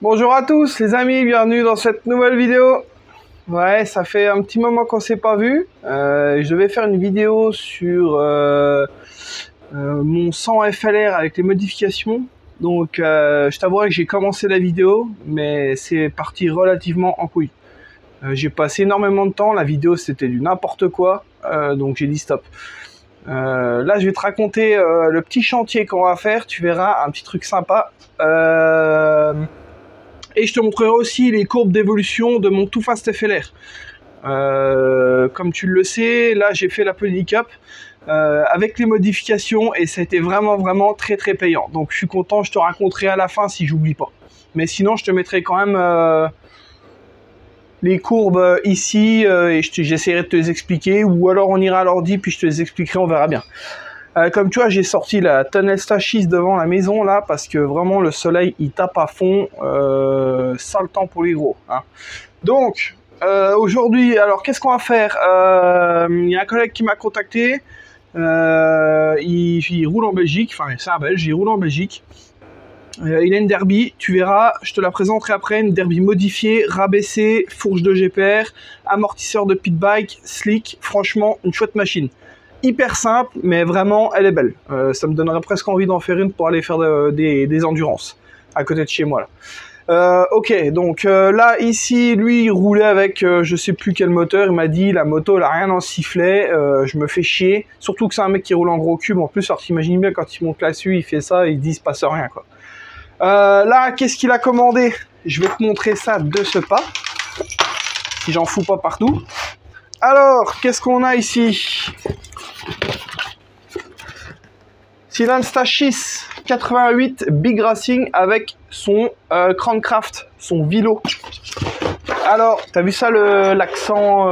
Bonjour à tous les amis, bienvenue dans cette nouvelle vidéo. Ouais, ça fait un petit moment qu'on s'est pas vu. Je vais faire une vidéo sur mon 100 FLR avec les modifications. Donc je t'avouerai que j'ai commencé la vidéo, mais c'est parti relativement en couille. J'ai passé énormément de temps, la vidéo c'était du n'importe quoi, donc j'ai dit stop. Là je vais te raconter le petit chantier qu'on va faire, tu verras un petit truc sympa. Et je te montrerai aussi les courbes d'évolution de mon Too Fast FLR. Comme tu le sais, là j'ai fait la Polycap avec les modifications et ça a été vraiment très payant. Donc je suis content, je te raconterai à la fin si j'oublie pas. Mais sinon je te mettrai quand même les courbes ici et j'essaierai de te les expliquer, ou alors on ira à l'ordi puis je te les expliquerai, on verra bien. Comme tu vois, j'ai sorti la Tunnel Stachys devant la maison là parce que vraiment le soleil il tape à fond, sale temps pour les gros. Hein. Donc aujourd'hui, alors qu'est-ce qu'on va faire? Il y a un collègue qui m'a contacté, il roule en Belgique, enfin c'est un Belge, il roule en Belgique. Il a une Derby, tu verras, je te la présenterai après, une Derby modifiée, rabaissée, fourche de GPR, amortisseur de pit bike, slick, franchement une chouette machine. Hyper simple, mais vraiment, elle est belle. Ça me donnerait presque envie d'en faire une pour aller faire des endurances à côté de chez moi. Là. Ok, donc là, ici, lui, il roulait avec je sais plus quel moteur. Il m'a dit, la moto, elle a rien en sifflet. Je me fais chier. Surtout que c'est un mec qui roule en gros cube. En plus, alors t'imagines bien, quand il monte là-dessus, il fait ça, il dit, il se passe rien, quoi. Là, qu'est-ce qu'il a commandé? Je vais te montrer ça de ce pas. Si j'en fous pas partout. Alors, qu'est-ce qu'on a ici? Cylindre Stachys 88 Big Racing avec son crankcraft, son vilo. Alors, t'as vu ça, l'accent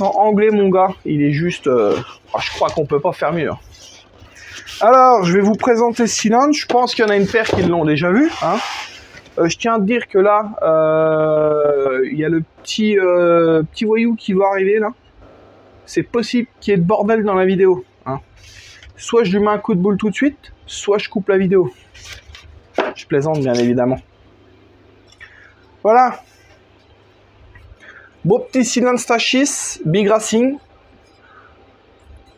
anglais, mon gars? Il est juste... je crois qu'on peut pas faire mieux. Hein. Alors, je vais vous présenter ce cylindre. Je pense qu'il y en a une paire qui l'ont déjà vu. Hein. Je tiens à te dire que là, il y a le petit voyou qui va arriver là. C'est possible qu'il y ait de bordel dans la vidéo. Hein. Soit je lui mets un coup de boule tout de suite, soit je coupe la vidéo. Je plaisante bien évidemment. Voilà. Beau petit cylindre Stachys, Big Racing.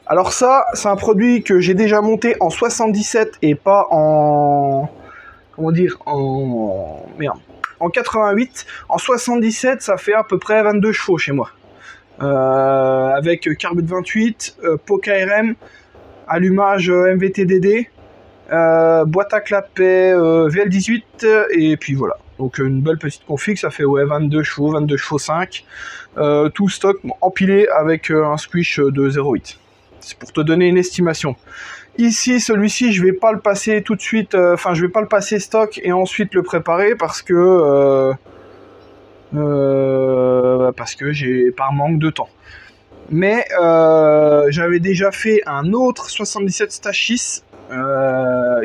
Alors ça, c'est un produit que j'ai déjà monté en 77 et pas en... Comment dire, en 88. En 77, ça fait à peu près 22 chevaux chez moi. Avec carbure 28, pot KRM, allumage MVT-DD, boîte à clapet VL18, et puis voilà. Donc une belle petite config, ça fait ouais, 22 chevaux 5. Tout stock empilé avec un squish de 0,8. C'est pour te donner une estimation. Ici, celui-ci, je vais pas le passer tout de suite, je vais pas le passer stock et ensuite le préparer parce que j'ai par manque de temps. Mais j'avais déjà fait un autre 77 Stachys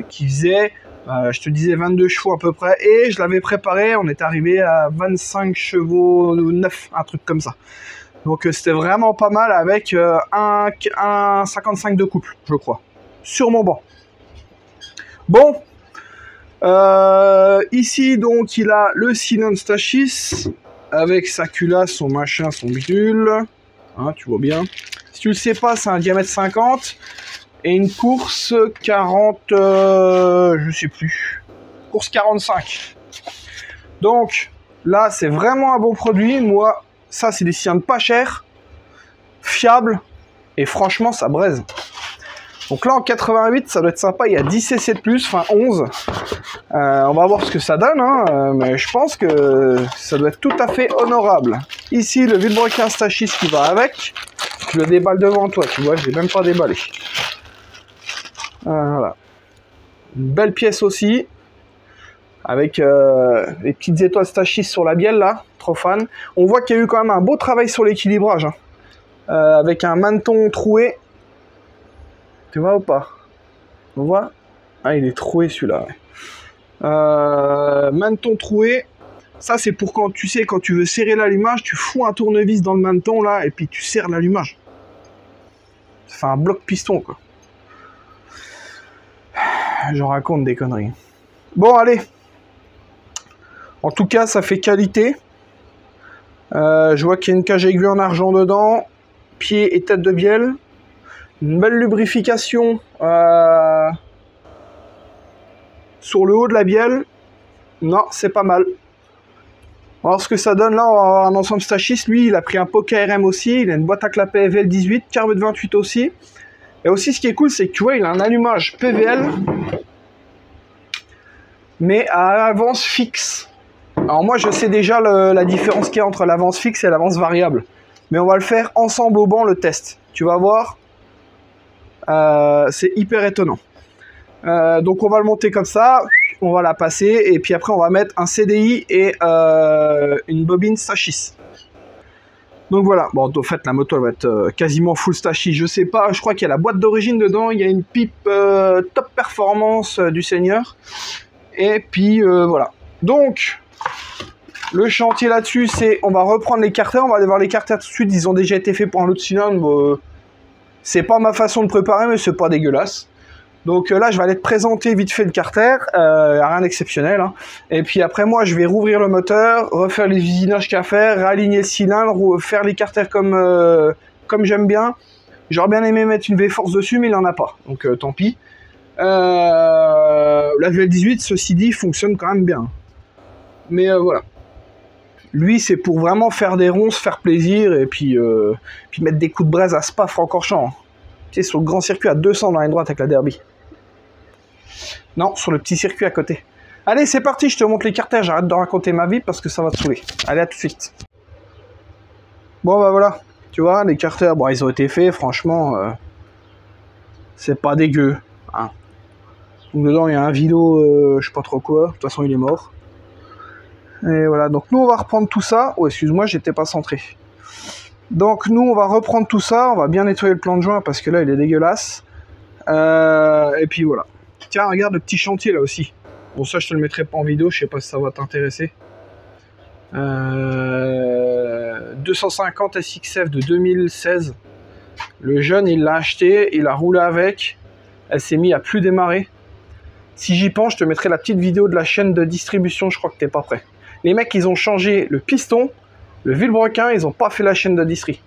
qui faisait, je te disais 22 chevaux à peu près, et je l'avais préparé, on est arrivé à 25 chevaux 9, un truc comme ça. Donc c'était vraiment pas mal avec un 55 de couple, je crois. Sur mon banc. Bon, ici donc il a le cylindre Stachys avec sa culasse, son machin, son bidule. Hein, tu vois bien. Si tu le sais pas, c'est un diamètre 50 et une course 40, je sais plus. Course 45. Donc là, c'est vraiment un bon produit. Moi, ça c'est des cylindres pas chers, fiables et franchement, ça braise. Donc là en 88, ça doit être sympa, il y a 10 cc de plus, enfin 11. On va voir ce que ça donne, hein, mais je pense que ça doit être tout à fait honorable. Ici, le vilebrequin Stachys qui va avec. Je le déballe devant toi, tu vois, je l'ai même pas déballé. Voilà. Une belle pièce aussi. Avec les petites étoiles Stachys sur la bielle là, trop fan. On voit qu'il y a eu quand même un beau travail sur l'équilibrage. Hein. Avec un maneton troué. Tu vois ou pas? On voit? Ah, il est troué celui-là. Ouais. Maneton troué. Ça, c'est pour quand tu sais, quand tu veux serrer l'allumage, tu fous un tournevis dans le maneton là et puis tu serres l'allumage. Ça fait un bloc piston quoi. Je raconte des conneries. Bon, allez. En tout cas, ça fait qualité. Je vois qu'il y a une cage aiguë en argent dedans. Pied et tête de bielle. Une belle lubrification sur le haut de la bielle. Non, c'est pas mal. Alors ce que ça donne là, on va avoir un ensemble Stachys. Lui, il a pris un Poké RM aussi. Il a une boîte à clapet PVL 18, carbe de 28 aussi. Et aussi, ce qui est cool, c'est que tu vois, il a un allumage PVL, mais à avance fixe. Alors moi, je sais déjà la différence qu'il y a entre l'avance fixe et l'avance variable. Mais on va le faire ensemble au banc, le test. Tu vas voir, c'est hyper étonnant. Donc on va le monter comme ça, on va la passer, et puis après on va mettre un CDI et une bobine Stachys. Donc voilà, bon en fait la moto elle va être quasiment full Stachys, je sais pas, je crois qu'il y a la boîte d'origine dedans, il y a une pipe top performance du Seigneur, et puis voilà. Donc le chantier là-dessus c'est, on va reprendre les carters, on va aller voir les carters tout de suite, ils ont déjà été faits pour un autre cylindre, c'est pas ma façon de préparer mais c'est pas dégueulasse. Donc là, je vais aller te présenter vite fait le carter, rien d'exceptionnel. Hein. Et puis après, moi, je vais rouvrir le moteur, refaire les usinages qu'il y a à faire, réaligner le cylindre, faire les carters comme j'aime bien. J'aurais bien aimé mettre une V-Force dessus, mais il n'en a pas. Donc tant pis. La VL18, ceci dit, fonctionne quand même bien. Mais voilà. Lui, c'est pour vraiment faire des ronds, se faire plaisir, et puis mettre des coups de braise à Spa-Francorchamps. Tu sais, sur le grand circuit à 200 dans la ligne droite avec la Derby. Non, sur le petit circuit à côté. Allez, c'est parti, je te montre les carters, j'arrête de raconter ma vie parce que ça va te saouler. Allez, à tout de suite. Bon, bah voilà, tu vois, les carters, bon, ils ont été faits, franchement, c'est pas dégueu. Hein. Donc dedans, il y a un Vilo, je sais pas trop quoi, de toute façon, il est mort. Et voilà, donc nous, on va reprendre tout ça. Oh, excuse-moi, j'étais pas centré. Donc nous, on va reprendre tout ça, on va bien nettoyer le plan de joint parce que là, il est dégueulasse. Et puis voilà. Tiens, regarde le petit chantier là aussi. Bon, ça, je te le mettrai pas en vidéo, je sais pas si ça va t'intéresser. 250 SXF de 2016. Le jeune, il l'a acheté, il a roulé avec. Elle s'est mise à plus démarrer. Si j'y pense, je te mettrai la petite vidéo de la chaîne de distribution, je crois que t'es pas prêt. Les mecs, ils ont changé le piston, le vilebrequin, ils ont pas fait la chaîne de distri.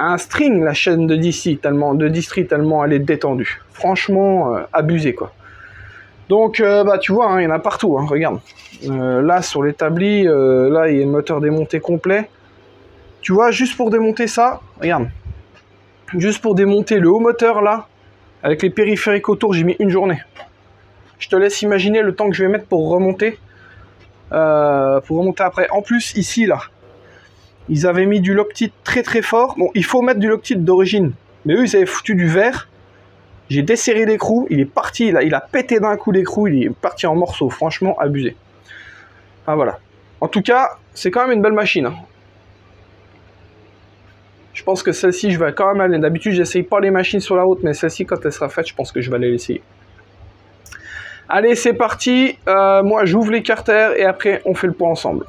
Un string la chaîne de distri tellement elle est détendue. Franchement, abusé quoi. Donc bah tu vois, il y en a partout, hein, regarde. Là sur l'établi, là il y a le moteur démonté complet. Tu vois, juste pour démonter ça, regarde. Juste pour démonter le haut moteur là, avec les périphériques autour, j'ai mis une journée. Je te laisse imaginer le temps que je vais mettre pour remonter. Après. En plus, ici là, ils avaient mis du Loctite très très fort. Bon, il faut mettre du Loctite d'origine. Mais eux, ils avaient foutu du verre. J'ai desserré l'écrou. Il est parti. Il a pété d'un coup l'écrou. Il est parti en morceaux. Franchement, abusé. Ah voilà. En tout cas, c'est quand même une belle machine. Hein. Je pense que celle-ci, je vais quand même aller. D'habitude, j'essaye pas les machines sur la route. Mais celle-ci, quand elle sera faite, je pense que je vais aller l'essayer. Allez, c'est parti. Moi, j'ouvre les carters et après, on fait le point ensemble.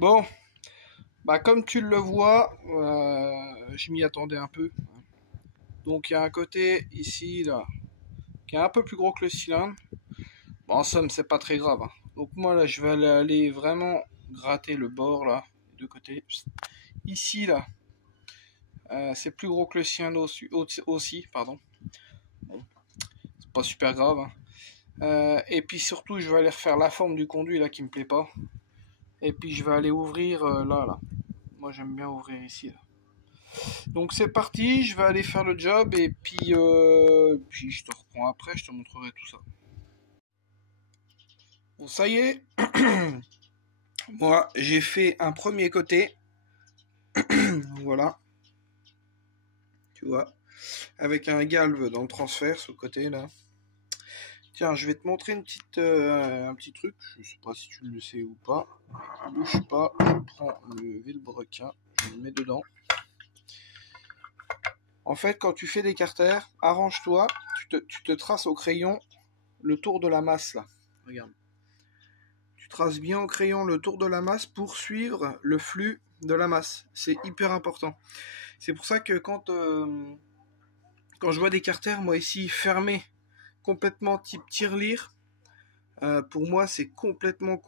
Bon, bah comme tu le vois, je m'y attendais un peu. Donc il y a un côté ici, là, qui est un peu plus gros que le cylindre. Bon, en somme, c'est pas très grave. Hein. Donc moi, là, je vais aller vraiment gratter le bord, là, des deux côtés. Ici, là, c'est plus gros que le cylindre aussi, pardon. Bon, c'est pas super grave. Hein. Et puis surtout, je vais aller refaire la forme du conduit, là, qui me plaît pas. Et puis je vais aller ouvrir là. Moi j'aime bien ouvrir ici. Là. Donc c'est parti, je vais aller faire le job et puis je te reprends après, je te montrerai tout ça. Bon ça y est, moi j'ai fait un premier côté. Voilà. Tu vois. Avec un galve dans le transfert sur le côté là. Tiens, je vais te montrer un petit truc. Je sais pas si tu le sais ou pas. Bouge pas. Je prends le vilebrequin. Je le mets dedans. En fait, quand tu fais des carters, arrange-toi. Tu te traces au crayon le tour de la masse là. Regarde. Tu traces bien au crayon le tour de la masse pour suivre le flux de la masse. C'est hyper important. C'est pour ça que quand je vois des carters, moi ici fermés, complètement type tirelire, Pour moi, c'est complètement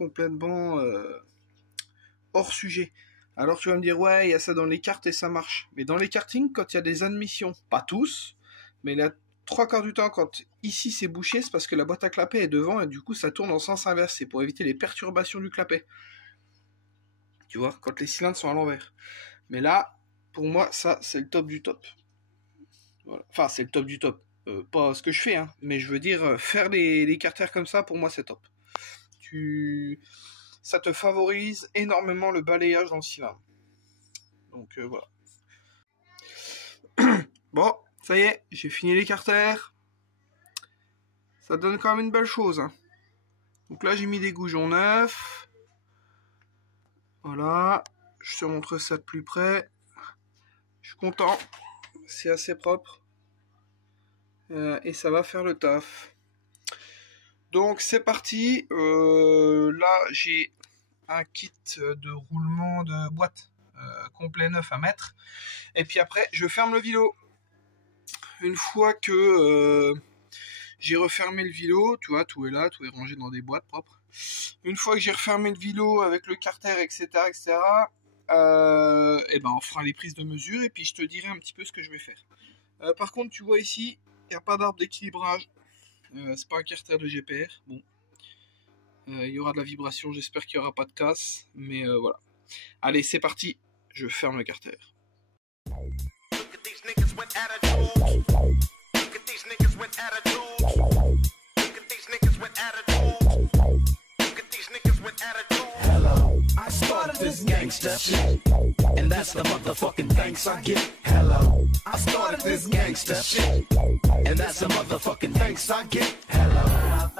hors sujet. Alors tu vas me dire, ouais, il y a ça dans les cartes et ça marche. Mais dans les kartings, quand il y a des admissions, pas tous, mais la 3/4 du temps, quand ici c'est bouché, c'est parce que la boîte à clapet est devant et du coup ça tourne en sens inverse. C'est pour éviter les perturbations du clapet. Tu vois, quand les cylindres sont à l'envers. Mais là, pour moi, ça, c'est le top du top. Voilà. Enfin, c'est le top du top. Pas ce que je fais, hein, mais je veux dire, faire les carters comme ça, pour moi, c'est top. Ça te favorise énormément le balayage dans le cylindre. Donc, voilà. Bon, ça y est, j'ai fini les carters. Ça donne quand même une belle chose, hein. Donc là, j'ai mis des goujons neufs. Voilà. Je te montre ça de plus près. Je suis content. C'est assez propre. Et ça va faire le taf. Donc c'est parti. Là j'ai un kit de roulement de boîte complet neuf à mettre. Et puis après je ferme le vilo. Une fois que j'ai refermé le vilo, tu vois, tout est là, tout est rangé dans des boîtes propres. Une fois que j'ai refermé le vilo avec le carter, etc., et ben on fera les prises de mesure et puis je te dirai un petit peu ce que je vais faire. Par contre, tu vois ici, il n'y a pas d'arbre d'équilibrage. C'est pas un carter de GPR. Bon. Il y aura de la vibration, j'espère qu'il n'y aura pas de casse. Mais voilà. Allez, c'est parti. Je ferme le carter. I started this gangsta shit, and that's the motherfucking thanks I get. Hello, I started this gangsta shit, and that's the motherfucking thanks I get. Hello,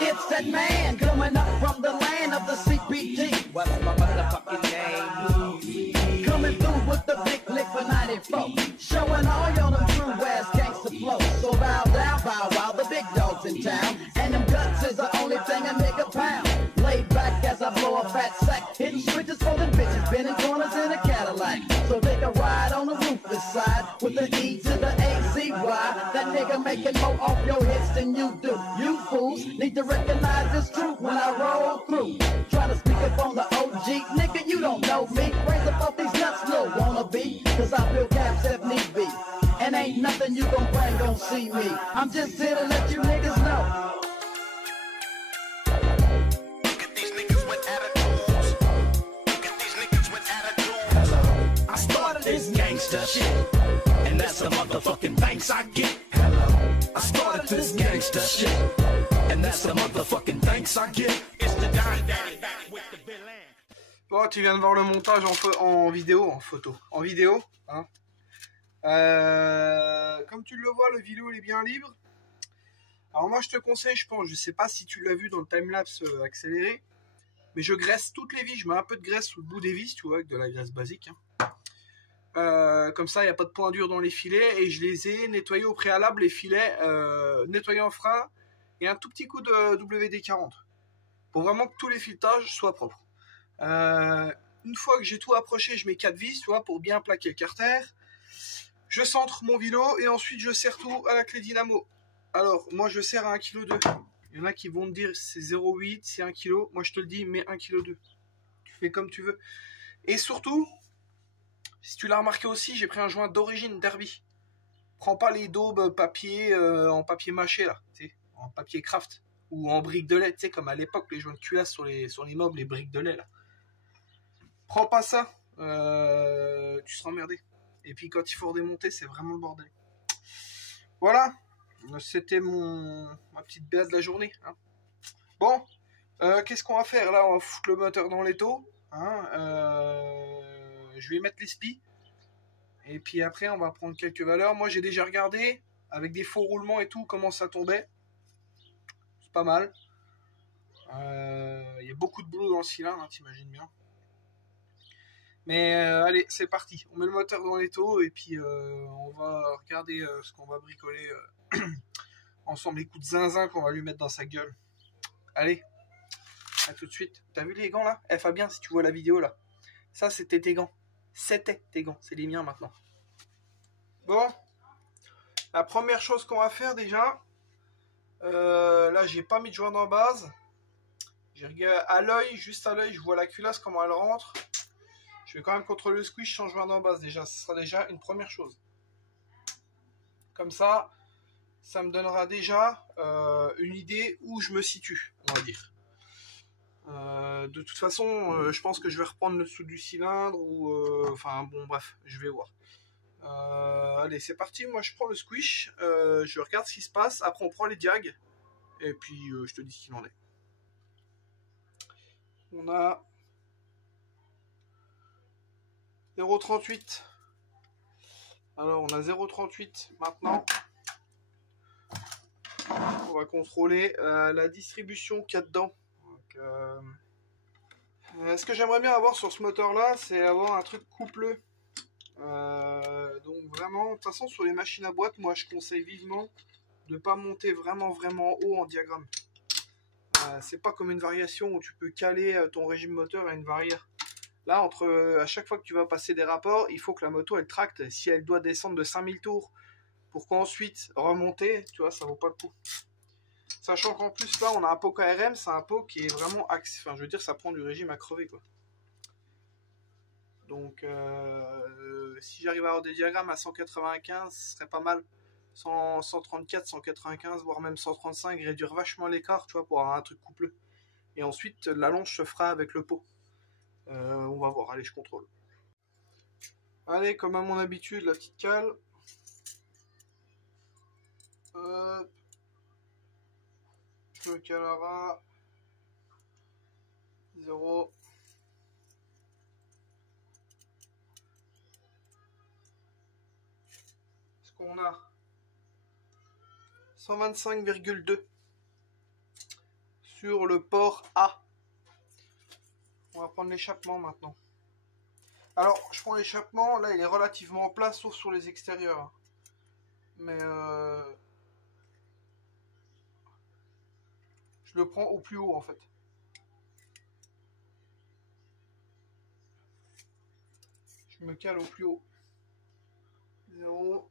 it's that man coming up from the land of the CPT. What's my motherfucking name? Coming through with the big lick for 94, showing all y'all them true ass gangsta flow. So bow down, bow wow, the big dogs in town, and them guts is the only thing a nigga pound. Laid back as I blow a fat sack, hitting switches for them bitches, bending corners in a Cadillac. So they can ride on the roofless side with the E to the A-C-Y. That nigga making more off your hits than you do. You fools need to recognize this truth when I roll through. Try to speak up on the OG, nigga, you don't know me. Raise up off these nuts, little wannabe, cause I build caps if need be. And ain't nothing you gon' bring gon' see me. I'm just here to let you niggas know. this gangsta shit, and that's the motherfucking thanks I get. Hello, I started this gangsta shit, and that's the motherfucking thanks I get. It's the Don Daddy with the villain. Bon, tu viens de voir le montage en vidéo, en vidéo, hein. Comme tu le vois, le vidéo il est bien libre. Alors moi je te conseille, je sais pas si tu l'as vu dans le timelapse accéléré, mais je graisse toutes les vis, je mets un peu de graisse sous le bout des vis, tu vois, avec de la graisse basique, hein. Comme ça il n'y a pas de point dur dans les filets, et je les ai nettoyés au préalable, les filets, nettoyés en frein, et un tout petit coup de WD-40, pour vraiment que tous les filetages soient propres. Une fois que j'ai tout approché, je mets 4 vis, tu vois, pour bien plaquer le carter. Je centre mon vélo et ensuite je serre tout à la clé dynamo. Alors, moi je serre à 1,2 kg. Il y en a qui vont te dire c'est 0,8, c'est 1 kg. Moi je te le dis, mets 1,2 kg. Tu fais comme tu veux. Et surtout, si tu l'as remarqué aussi, j'ai pris un joint d'origine Derby. Prends pas les daubes papier en papier mâché là, tu sais, en papier craft ou en briques de lait, tu sais, comme à l'époque les joints de culasse sur les meubles, les briques de lait là. Prends pas ça, tu seras emmerdé. Et puis quand il faut redémonter, c'est vraiment le bordel. Voilà, c'était ma petite BA de la journée, hein. Bon, qu'est-ce qu'on va faire là? On va foutre le moteur dans l'étau, hein. Je vais mettre les spies. Et puis après, on va prendre quelques valeurs. Moi, j'ai déjà regardé, avec des faux roulements et tout, comment ça tombait. C'est pas mal. Il y a beaucoup de boulot dans le cylindre, hein, t'imagines bien. Mais allez, c'est parti. On met le moteur dans l'étau et puis on va regarder ce qu'on va bricoler ensemble, les coups de zinzin qu'on va lui mettre dans sa gueule. Allez, à tout de suite. T'as vu les gants là? Fabien, si tu vois la vidéo là, ça c'était tes gants. C'était tes gants, c'est les miens maintenant. Bon, la première chose qu'on va faire déjà, Là, j'ai pas mis de joint en base. J'ai regardé à l'œil, juste à l'œil, je vois la culasse, comment elle rentre. Je vais quand même contrôler le squish sans joint en base déjà. Ce sera déjà une première chose. Comme ça me donnera déjà une idée où je me situe, on va dire. De toute façon, je pense que je vais reprendre le dessous du cylindre ou... enfin, bon, bref, je vais voir. Allez, c'est parti. Moi, je prends le squish. Je regarde ce qui se passe. Après, on prend les diags. Et puis, je te dis ce qu'il en est. On a 0,38. Alors, on a 0,38 maintenant. On va contrôler la distribution qu'il y a dedans. Donc, ce que j'aimerais bien avoir sur ce moteur-là, c'est avoir un truc coupleux. Donc vraiment, de toute façon, sur les machines à boîte, moi, je conseille vivement de ne pas monter vraiment haut en diagramme. C'est pas comme une variation où tu peux caler ton régime moteur à une varière. Là, à chaque fois que tu vas passer des rapports, il faut que la moto, elle tracte. Si elle doit descendre de 5000 tours pour qu'ensuite remonter, tu vois, ça vaut pas le coup. Sachant qu'en plus, là, on a un pot KRM, c'est un pot qui est vraiment axé. Enfin, je veux dire, ça prend du régime à crever, quoi. Donc, si j'arrive à avoir des diagrammes à 195, ce serait pas mal. 134, 195, voire même 135, réduire vachement l'écart, tu vois, pour avoir un truc coupleux. Et ensuite, l'allonge se fera avec le pot. On va voir, allez, je contrôle. Allez, comme à mon habitude, la petite cale. Je me calera 0. Ce qu'on a 125,2 sur le port A. On va prendre l'échappement maintenant. Alors, je prends l'échappement, là il est relativement plat, sauf sur les extérieurs. Mais je le prends au plus haut en fait. Je me cale au plus haut. 0.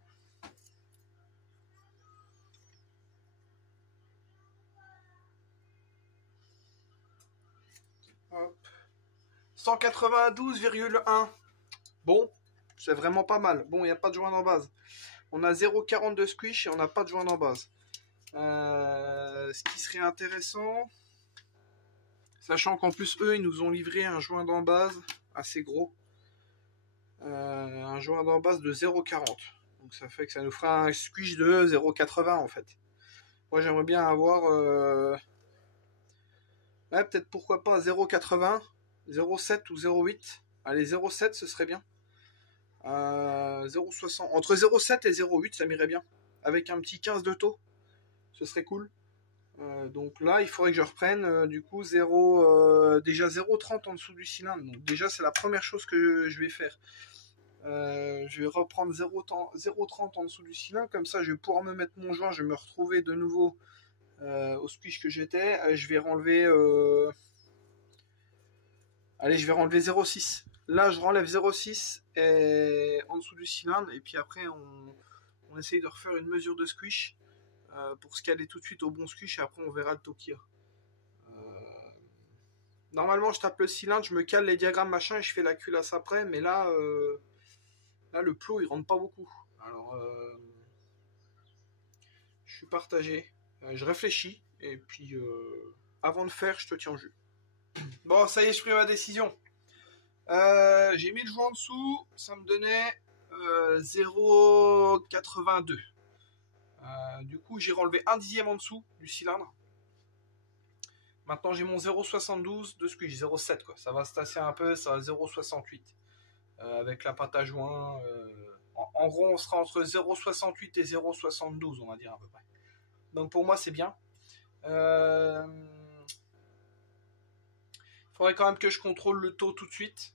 Hop. 192,1. Bon, c'est vraiment pas mal. Bon, il n'y a pas de joint en base. On a 0,40 de squish et on n'a pas de joint en base. Ce qui serait intéressant, sachant qu'en plus eux ils nous ont livré un joint d'en base assez gros, un joint d'en base de 0,40. Donc ça fait que ça nous fera un squish de 0,80 en fait. Moi j'aimerais bien avoir ouais, peut-être pourquoi pas 0,80, 0,7 ou 0,8. Allez, 0,7 ce serait bien. 0,60. Entre 0,7 et 0,8 ça m'irait bien. Avec un petit 15 de taux, ce serait cool. Donc là il faudrait que je reprenne du coup déjà 0,30 en dessous du cylindre. Donc déjà c'est la première chose que je vais faire. Je vais reprendre 0,30 en dessous du cylindre. Comme ça je vais pouvoir me mettre mon joint. Je vais me retrouver de nouveau au squish que j'étais. Je vais renlever allez, je vais renlever 0,6. Là je renlève 0,6 en dessous du cylindre. Et puis après on essaye de refaire une mesure de squish pour se caler tout de suite au bon squish. Et après on verra le taux qu'il y a. Normalement je tape le cylindre, je me cale les diagrammes machin et je fais la culasse après. Mais là le plot il rentre pas beaucoup. Alors je suis partagé. Je réfléchis. Et puis avant de faire je te tiens au jus. Bon ça y est, je pris ma décision. J'ai mis le joint en dessous. Ça me donnait 0,82. Du coup j'ai relevé un dixième en dessous du cylindre. Maintenant j'ai mon 0,72 de squish, 0,7 quoi. Ça va se tasser un peu, ça va 0,68 avec la pâte à joint. En gros on sera entre 0,68 et 0,72 on va dire à peu près. Donc pour moi c'est bien. Faudrait quand même que je contrôle le taux tout de suite.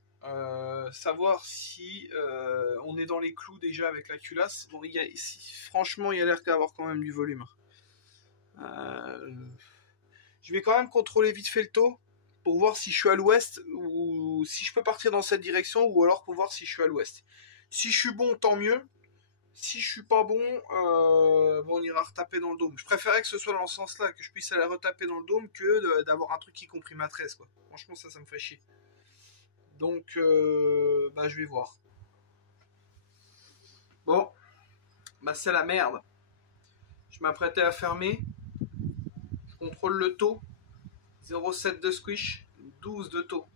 Savoir si on est dans les clous déjà avec la culasse. Bon, franchement il y a l'air d'avoir quand même du volume. Je vais quand même contrôler vite fait le taux pour voir si je suis à l'ouest ou si je peux partir dans cette direction, ou alors pour voir si je suis à l'ouest. Si je suis bon, tant mieux. Si je suis pas bon, bon, on ira retaper dans le dôme. Je préférais que ce soit dans ce sens-là, que je puisse aller retaper dans le dôme que d'avoir un truc qui comprime à 13, quoi. Franchement, ça me ferait chier. Donc, bah, je vais voir. Bon, bah, c'est la merde. Je m'apprêtais à fermer. Je contrôle le taux. 0,7 de squish, 12 de taux.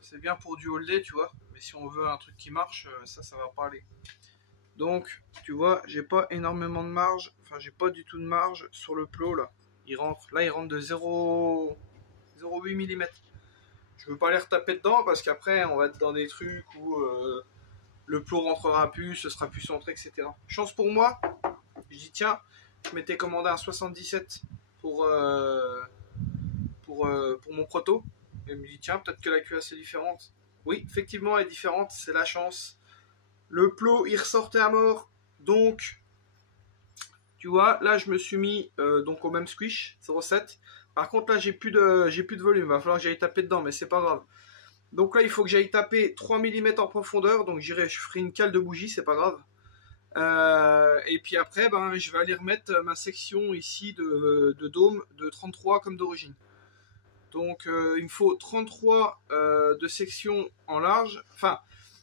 C'est bien pour du all day, tu vois. Mais si on veut un truc qui marche, ça va pas aller. Donc, tu vois, j'ai pas énormément de marge. Enfin, j'ai pas du tout de marge sur le plot, là. Il rentre de 0,8 mm. Je veux pas aller retaper dedans parce qu'après, on va être dans des trucs où le plot rentrera plus, ce sera plus centré, etc. Chance pour moi, je dis tiens, je m'étais commandé un 77 pour mon proto. Et je me dis tiens, peut-être que la QAS est différente. Oui, effectivement, elle est différente, c'est la chance. Le plot, il ressortait à mort. Donc, tu vois, là, je me suis mis donc au même squish, 0,7. Par contre, là, j'ai plus de volume. Il va falloir que j'aille taper dedans, mais c'est pas grave. Donc là, il faut que j'aille taper 3 mm en profondeur. Donc, je ferai une cale de bougie, c'est pas grave. Et puis après, ben, je vais aller remettre ma section ici de dôme de 33 comme d'origine. Donc, il me faut 33 de section en large. Enfin,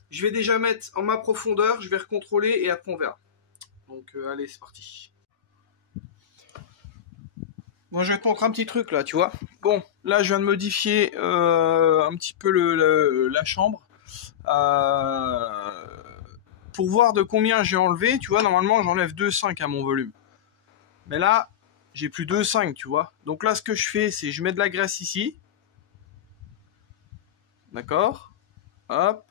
je vais déjà mettre en ma profondeur, je vais recontrôler et après on verra. Donc, allez, c'est parti. Bon, je vais te montrer un petit truc là, tu vois. Bon, là, je viens de modifier un petit peu la chambre. Pour voir de combien j'ai enlevé, tu vois, normalement, j'enlève 2,5 à mon volume. Mais là, j'ai plus 2,5, tu vois. Donc là, ce que je fais, c'est je mets de la graisse ici. D'accord. Hop.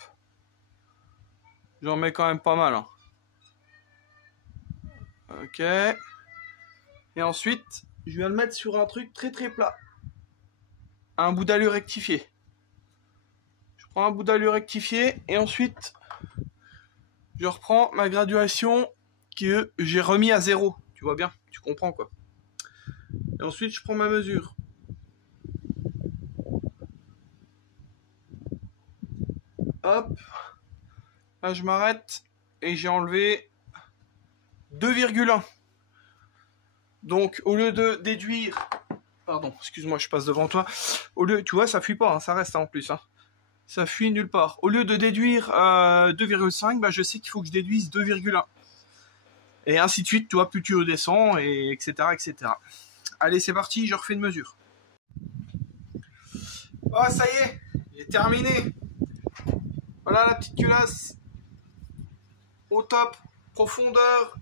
J'en mets quand même pas mal. Hein. Ok. Et ensuite, je viens le mettre sur un truc très très plat. Un bout d'allure rectifié. Je prends un bout d'allure rectifié et ensuite, je reprends ma graduation que j'ai remis à 0. Tu vois bien, tu comprends quoi. Et ensuite, je prends ma mesure. Hop. Là, je m'arrête et j'ai enlevé 2,1. Donc, au lieu de déduire... Pardon, excuse-moi, je passe devant toi. Au lieu, tu vois, ça fuit pas, hein, ça reste hein, en plus. Hein. Ça fuit nulle part. Au lieu de déduire 2,5, bah, je sais qu'il faut que je déduise 2,1. Et ainsi de suite, tu vois, plus tu redescends, et etc., etc. Allez, c'est parti, je refais une mesure. Oh, ça y est, j'ai terminé. Voilà la petite culasse. Au top, profondeur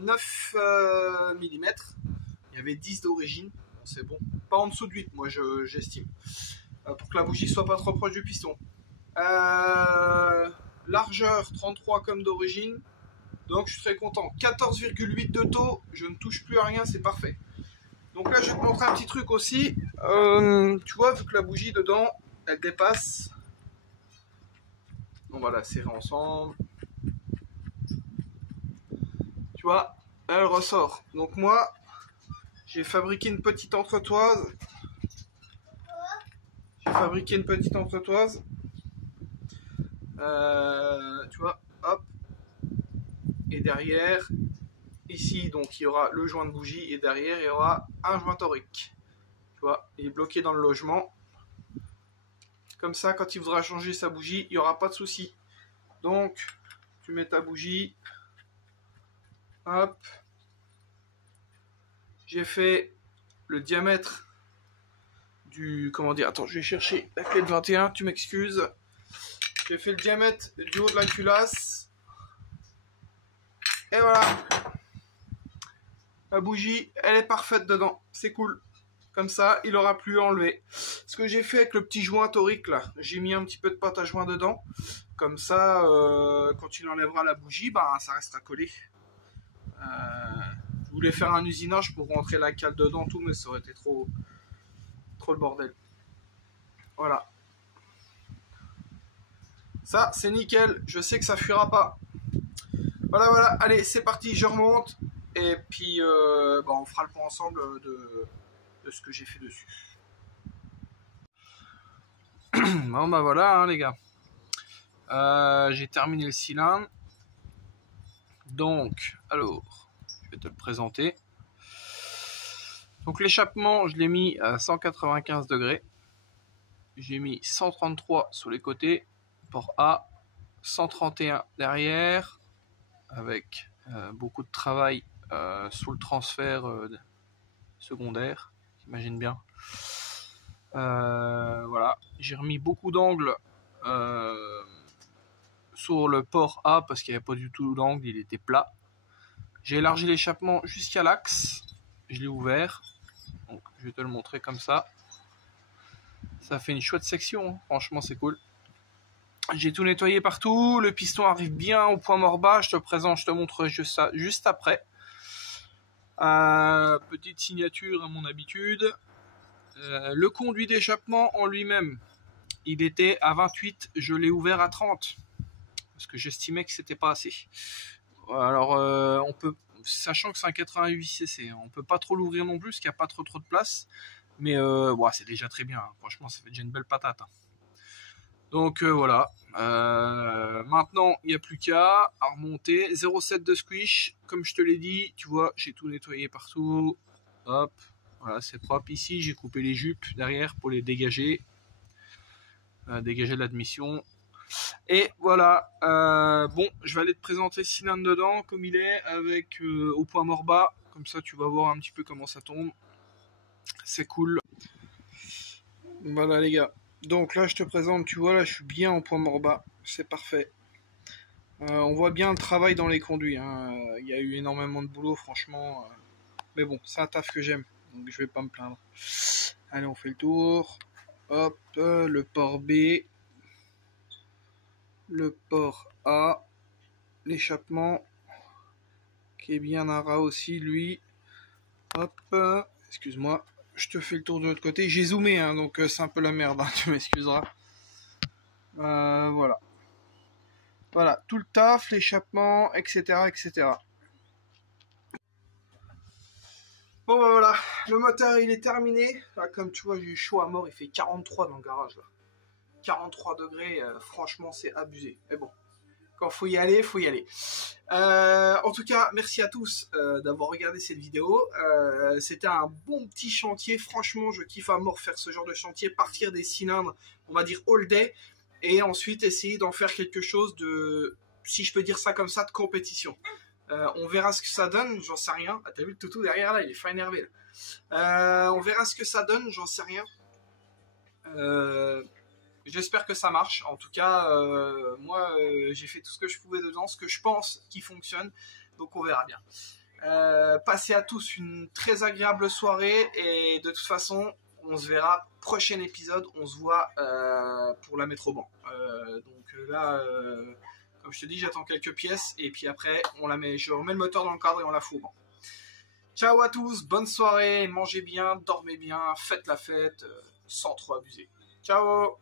9 mm. Il y avait 10 d'origine, bon, c'est bon. Pas en dessous de 8, moi j'estime. Pour que la bougie soit pas trop proche du piston. Largeur 33 comme d'origine. Donc je suis très content. 14,8 de taux, je ne touche plus à rien, c'est parfait. Donc là je vais te montrer un petit truc aussi. Tu vois, vu que la bougie dedans, elle dépasse. On va la serrer ensemble. Tu vois, elle ressort. Donc moi, j'ai fabriqué une petite entretoise. Tu vois, hop. Et derrière, ici, donc il y aura le joint de bougie et derrière, il y aura un joint torique. Tu vois, il est bloqué dans le logement. Comme ça, quand il voudra changer sa bougie, il n'y aura pas de souci. Donc, tu mets ta bougie. Hop. J'ai fait le diamètre du... Comment dire? Attends, je vais chercher la clé de 21, tu m'excuses. J'ai fait le diamètre du haut de la culasse. Et voilà. La bougie, elle est parfaite dedans. C'est cool. Comme ça, il aura plus à enlever. Ce que j'ai fait avec le petit joint torique là, j'ai mis un petit peu de pâte à joint dedans. Comme ça, quand il enlèvera la bougie, bah, ça restera collé. Je voulais faire un usinage pour rentrer la cale dedans, tout, mais ça aurait été trop le bordel. Voilà. Ça, c'est nickel. Je sais que ça fuira pas. Voilà, voilà. Allez, c'est parti, je remonte. Et puis, bah, on fera le point ensemble de ce que j'ai fait dessus. Bon, bah voilà, hein, les gars. J'ai terminé le cylindre. Donc, alors, je vais te le présenter. Donc l'échappement, je l'ai mis à 195 degrés. J'ai mis 133 sur les côtés, port A, 131 derrière, avec beaucoup de travail sous le transfert secondaire, j'imagine bien. Voilà, j'ai remis beaucoup d'angles sur le port A parce qu'il n'y avait pas du tout d'angle, il était plat. J'ai élargi l'échappement jusqu'à l'axe, je l'ai ouvert, donc je vais te le montrer comme ça. Ça fait une chouette section, hein. Franchement c'est cool. J'ai tout nettoyé partout, le piston arrive bien au point mort bas, je te montre ça juste après. Petite signature à mon habitude. Le conduit d'échappement en lui-même, il était à 28, je l'ai ouvert à 30 parce que j'estimais que c'était pas assez. Alors on peut, sachant que c'est un 88 cc, on peut pas trop l'ouvrir non plus parce qu'il n'y a pas trop de place, mais ouais, c'est déjà très bien, hein. Franchement ça fait déjà une belle patate, hein. Donc voilà, maintenant il n'y a plus qu'à remonter. 0,7 de squish, comme je te l'ai dit, tu vois, j'ai tout nettoyé partout. Hop, voilà, c'est propre. Ici j'ai coupé les jupes derrière pour les dégager, dégager l'admission. Et voilà, bon, je vais aller te présenter le cylindre dedans comme il est, avec au point mort bas, comme ça tu vas voir un petit peu comment ça tombe. C'est cool. Voilà les gars. Donc là je te présente, tu vois là je suis bien au point mort bas, c'est parfait. On voit bien le travail dans les conduits, hein. Il y a eu énormément de boulot franchement, mais bon c'est un taf que j'aime, donc je vais pas me plaindre. Allez on fait le tour, hop, le port B, le port A, l'échappement qui est bien un rat aussi lui, hop, excuse-moi. Je te fais le tour de l'autre côté. J'ai zoomé, hein, donc c'est un peu la merde, hein, tu m'excuseras. Voilà. Voilà, tout le taf, l'échappement, etc., etc. Bon bah voilà, le moteur il est terminé. Là, comme tu vois, j'ai eu chaud à mort, il fait 43 dans le garage là. 43 degrés, franchement c'est abusé. Mais bon, quand faut y aller, faut y aller. En tout cas, merci à tous d'avoir regardé cette vidéo. C'était un bon petit chantier. Franchement, je kiffe à mort faire ce genre de chantier, partir des cylindres, on va dire all day, et ensuite essayer d'en faire quelque chose de, si je peux dire ça comme ça, de compétition. On verra ce que ça donne, j'en sais rien. Ah, t'as vu le toutou derrière là, il est fin énervé là. On verra ce que ça donne, j'en sais rien. J'espère que ça marche. En tout cas, moi, j'ai fait tout ce que je pouvais dedans, ce que je pense qui fonctionne. Donc, on verra bien. Passez à tous une très agréable soirée. Et de toute façon, on se verra prochain épisode. On se voit pour la mettre au banc. Donc là, comme je te dis, j'attends quelques pièces. Et puis après, on la met, je remets le moteur dans le cadre et on la fout au banc. Ciao à tous, bonne soirée. Mangez bien, dormez bien, faites la fête sans trop abuser. Ciao!